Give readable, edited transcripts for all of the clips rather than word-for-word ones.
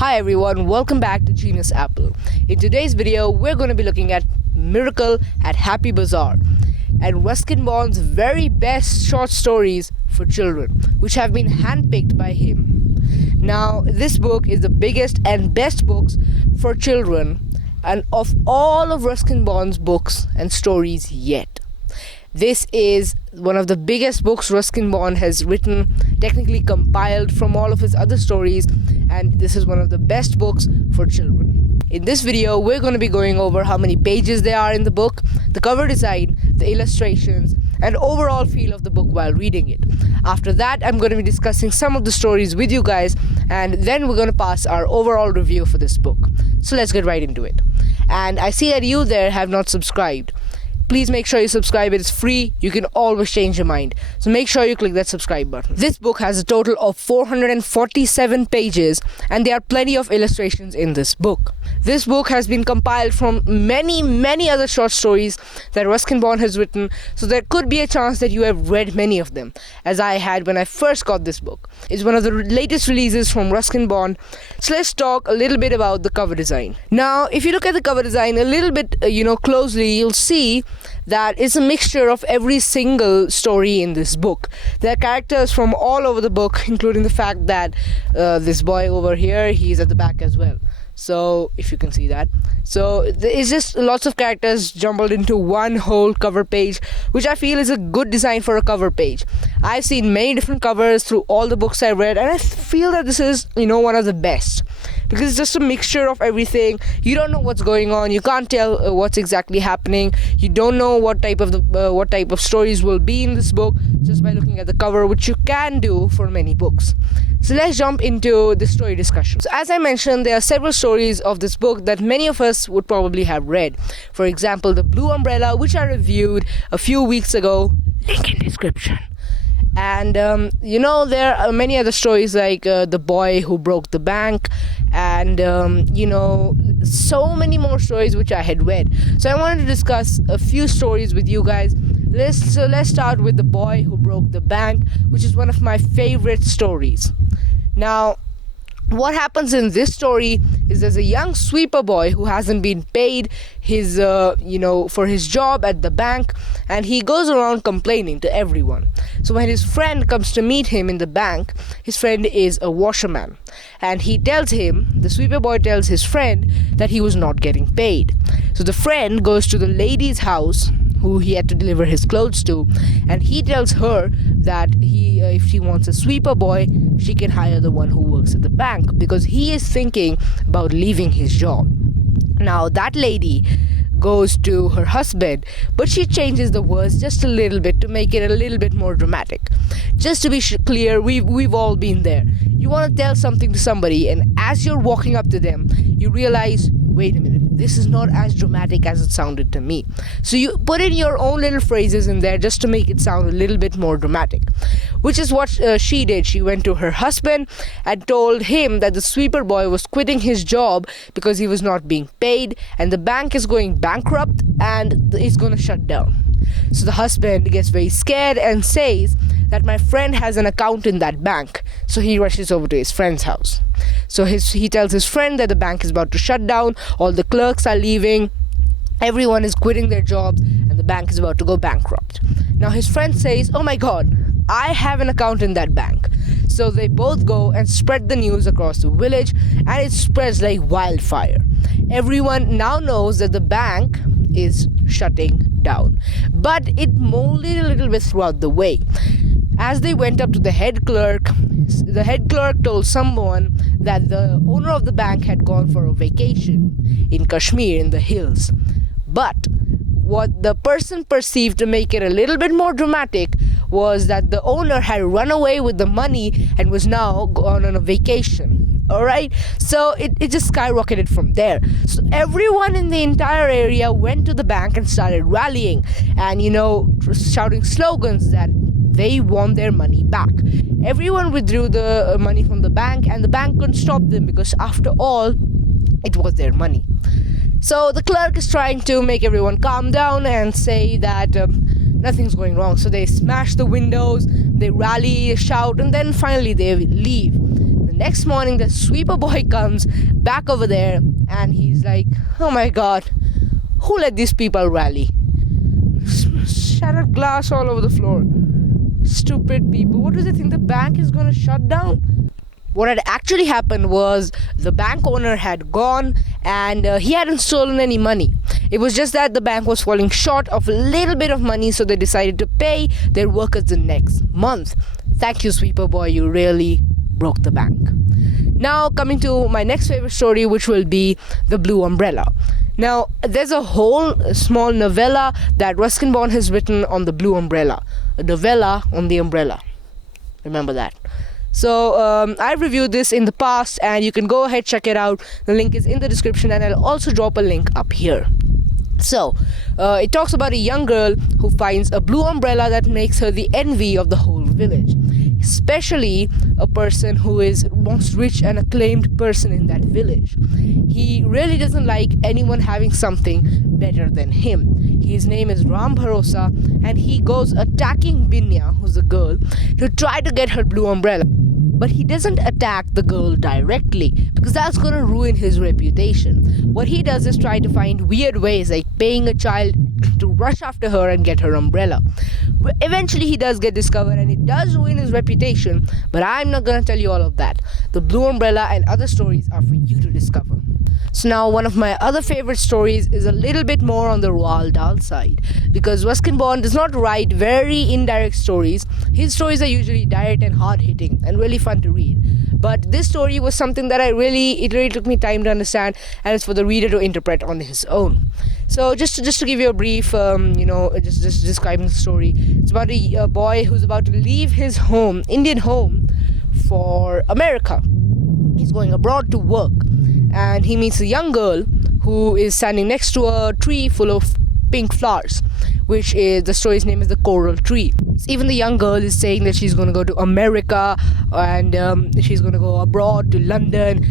Hi everyone, welcome back to Genius Apple. In today's video, we're going to be looking at Miracle at Happy Bazaar and Ruskin Bond's very best short stories for children, which have been handpicked by him. Now, this book is the biggest and best books for children and of all of Ruskin Bond's books and stories yet. This is one of the biggest books Ruskin Bond has written, technically compiled from all of his other stories, and this is one of the best books for children. In this video, we're going to be going over how many pages there are in the book, the cover design, the illustrations, and overall feel of the book while reading it. After that, I'm going to be discussing some of the stories with you guys, and then we're going to pass our overall review for this book. So let's get right into it. And I see that you there have not subscribed. Please make sure you subscribe. It is free. You can always change your mind. So make sure you click that subscribe button. This book has a total of 447 pages, and there are plenty of illustrations in this book. This book has been compiled from many other short stories that Ruskin Bond has written, so there could be a chance that you have read many of them, as I had when I first got this book. It's one of the latest releases from Ruskin Bond. So let's talk a little bit about the cover design. Now, if you look at the cover design a little bit closely, you'll see that it's a mixture of every single story in this book. There are characters from all over the book, including the fact that this boy over here, he's at the back as well. So if you can see that, so it's just lots of characters jumbled into one whole cover page, which I feel is a good design for a cover page. I've seen many different covers through all the books I read, and I feel that this is one of the best, because it's just a mixture of everything. You don't know what's going on. You can't tell what's exactly happening. You don't know what type of stories will be in this book just by looking at the cover, which you can do for many books. So let's jump into the story discussion. So as I mentioned, there are several stories of this book that many of us would probably have read. For example, The Blue Umbrella, which I reviewed a few weeks ago. Link in description. And there are many other stories like The Boy Who Broke the Bank, and so many more stories which I had read. So I wanted to discuss a few stories with you guys. Let's start with The Boy Who Broke the Bank, which is one of my favorite stories. Now, what happens in this story is there's a young sweeper boy who hasn't been paid his for his job at the bank, and he goes around complaining to everyone. So when his friend comes to meet him in the bank, his friend is a washerman, and the sweeper boy tells his friend that he was not getting paid. So the friend goes to the lady's house who he had to deliver his clothes to, and he tells her that if she wants a sweeper boy, she can hire the one who works at the bank, because he is thinking about leaving his job. Now that lady goes to her husband, but she changes the words just a little bit to make it a little bit more dramatic. Just to be clear, we've all been there. You want to tell something to somebody, and as you're walking up to them, you realize, wait a minute, this is not as dramatic as it sounded to me. So you put in your own little phrases in there just to make it sound a little bit more dramatic, which is what she did. She went to her husband and told him that the sweeper boy was quitting his job because he was not being paid, and the bank is going bankrupt and it's going to shut down. So the husband gets very scared and says that my friend has an account in that bank. So he rushes over to his friend's house. So he tells his friend that the bank is about to shut down, all the clerks are leaving, everyone is quitting their jobs, and the bank is about to go bankrupt. Now his friend says, oh my god, I have an account in that bank. So they both go and spread the news across the village, and it spreads like wildfire. Everyone now knows that the bank is shutting down, but it molded a little bit throughout the way. As they went up to the head clerk told someone that the owner of the bank had gone for a vacation in Kashmir in the hills. But what the person perceived to make it a little bit more dramatic was that the owner had run away with the money and was now gone on a vacation. Alright, so it just skyrocketed from there. So everyone in the entire area went to the bank and started rallying and shouting slogans that they want their money back. Everyone withdrew the money from the bank, and the bank couldn't stop them because after all, it was their money. So the clerk is trying to make everyone calm down and say that nothing's going wrong. So they smash the windows, they rally, shout, and then finally they leave. The next morning, the sweeper boy comes back over there and he's like, oh my god, who let these people rally? Shattered glass all over the floor. Stupid people. What do they think the bank is gonna shut down? What had actually happened was the bank owner had gone and he hadn't stolen any money. It was just that the bank was falling short of a little bit of money, so they decided to pay their workers the next month. Thank you, sweeper boy, you really broke the bank. Now coming to my next favorite story, which will be The Blue Umbrella. Now there's a whole small novella that Ruskin Bond has written on the blue umbrella. A novella on the umbrella. Remember that. So I've reviewed this in the past and you can go ahead, check it out. The link is in the description and I'll also drop a link up here. So it talks about a young girl who finds a blue umbrella that makes her the envy of the whole village, especially a person who is most rich and acclaimed person in that village. He really doesn't like anyone having something better than him. His name is Ram Bharosa and he goes attacking Binya, who's a girl, to try to get her blue umbrella. But he doesn't attack the girl directly because that's going to ruin his reputation. What he does is try to find weird ways, like paying a child to rush after her and get her umbrella. But eventually he does get discovered and it does ruin his reputation, but I'm not going to tell you all of that. The blue umbrella and other stories are for you to discover. So now one of my other favorite stories is a little bit more on the Roald Dahl side, because Ruskin Bond does not write very indirect stories. His stories are usually direct and hard-hitting and really fun to read. But this story was something that it really took me time to understand, and it's for the reader to interpret on his own. So just to give you a brief, just describing the story, it's about a boy who's about to leave his home, Indian home, for America. He's going abroad to work, and he meets a young girl who is standing next to a tree full of pink flowers, which is, the story's name is the coral tree. Even the young girl is saying that she's going to go to America and she's going to go abroad to London,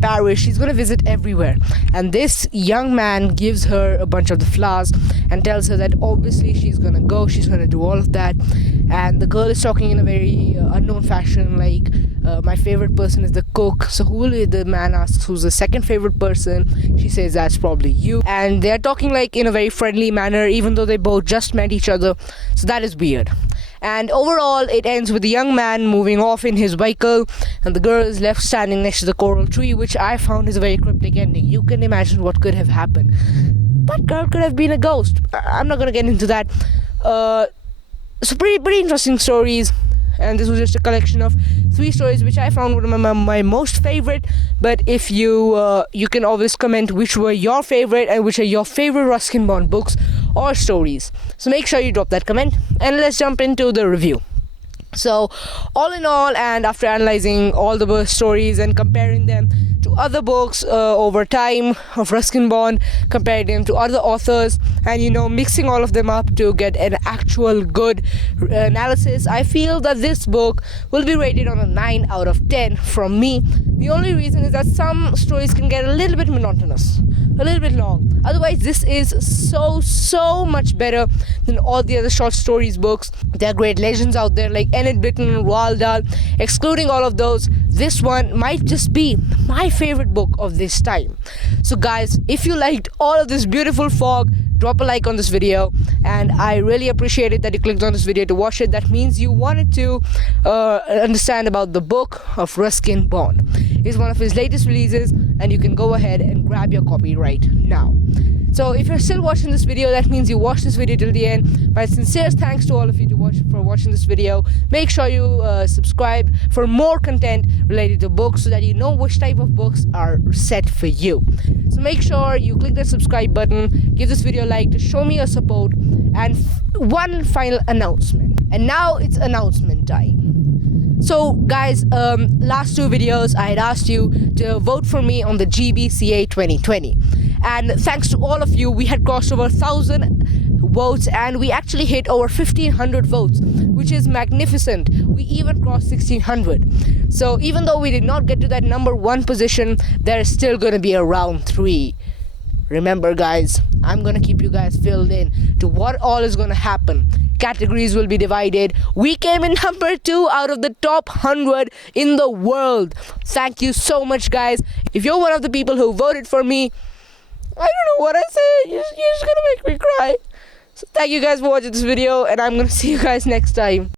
Paris. She's going to visit everywhere, and this young man gives her a bunch of the flowers and tells her that obviously she's going to go, she's going to do all of that. And the girl is talking in a very unknown fashion, like my favorite person is the cook. So who will the man asks who's the second favorite person. She says that's probably you, and they're talking like in a very friendly manner, even though they both just met each other. So that is weird. And overall it ends with the young man moving off in his vehicle and the girl is left standing next to the coral tree, which I found is a very cryptic ending. You can imagine what could have happened. That girl could have been a ghost. I'm not going to get into that. So pretty interesting stories, and this was just a collection of 3 stories which I found were my most favorite. But if you can always comment which were your favorite and which are your favorite Ruskin Bond books or stories. So make sure you drop that comment and let's jump into the review. So all in all, and after analyzing all the stories and comparing them to other books over time of Ruskin Bond, comparing them to other authors, and mixing all of them up to get an actual good analysis, I feel that this book will be rated on a 9 out of 10 from me. The only reason is that some stories can get a little bit monotonous, a little bit long. Otherwise, this is so much better than all the other short stories books. There are great legends out there like Enid Blyton and Roald Dahl. Excluding all of those, this one might just be my favorite book of this time. So guys, if you liked all of this beautiful fog, drop a like on this video, and I really appreciate it that you clicked on this video to watch it. That means you wanted to understand about the book of Ruskin Bond. It's one of his latest releases, and you can go ahead and grab your copy right now. So if you're still watching this video, that means you watched this video till the end. My sincere thanks to all of you for watching this video. Make sure you subscribe for more content related to books so that you know which type of books are set for you. So make sure you click that subscribe button, give this video a like to show me your support, and one final announcement. And now it's announcement time. So guys, last 2 videos I had asked you to vote for me on the GBCA 2020, and thanks to all of you, we had crossed over 1,000 votes, and we actually hit over 1,500 votes, which is magnificent. We even crossed 1,600. So even though we did not get to that number 1 position, there is still going to be a round 3. Remember guys, I'm gonna keep you guys filled in to what all is gonna happen. Categories will be divided. We came in number 2 out of the top 100 in the world. Thank you so much guys. If you're one of the people who voted for me, I don't know what I say. You're just gonna make me cry. So thank you guys for watching this video, and I'm gonna see you guys next time.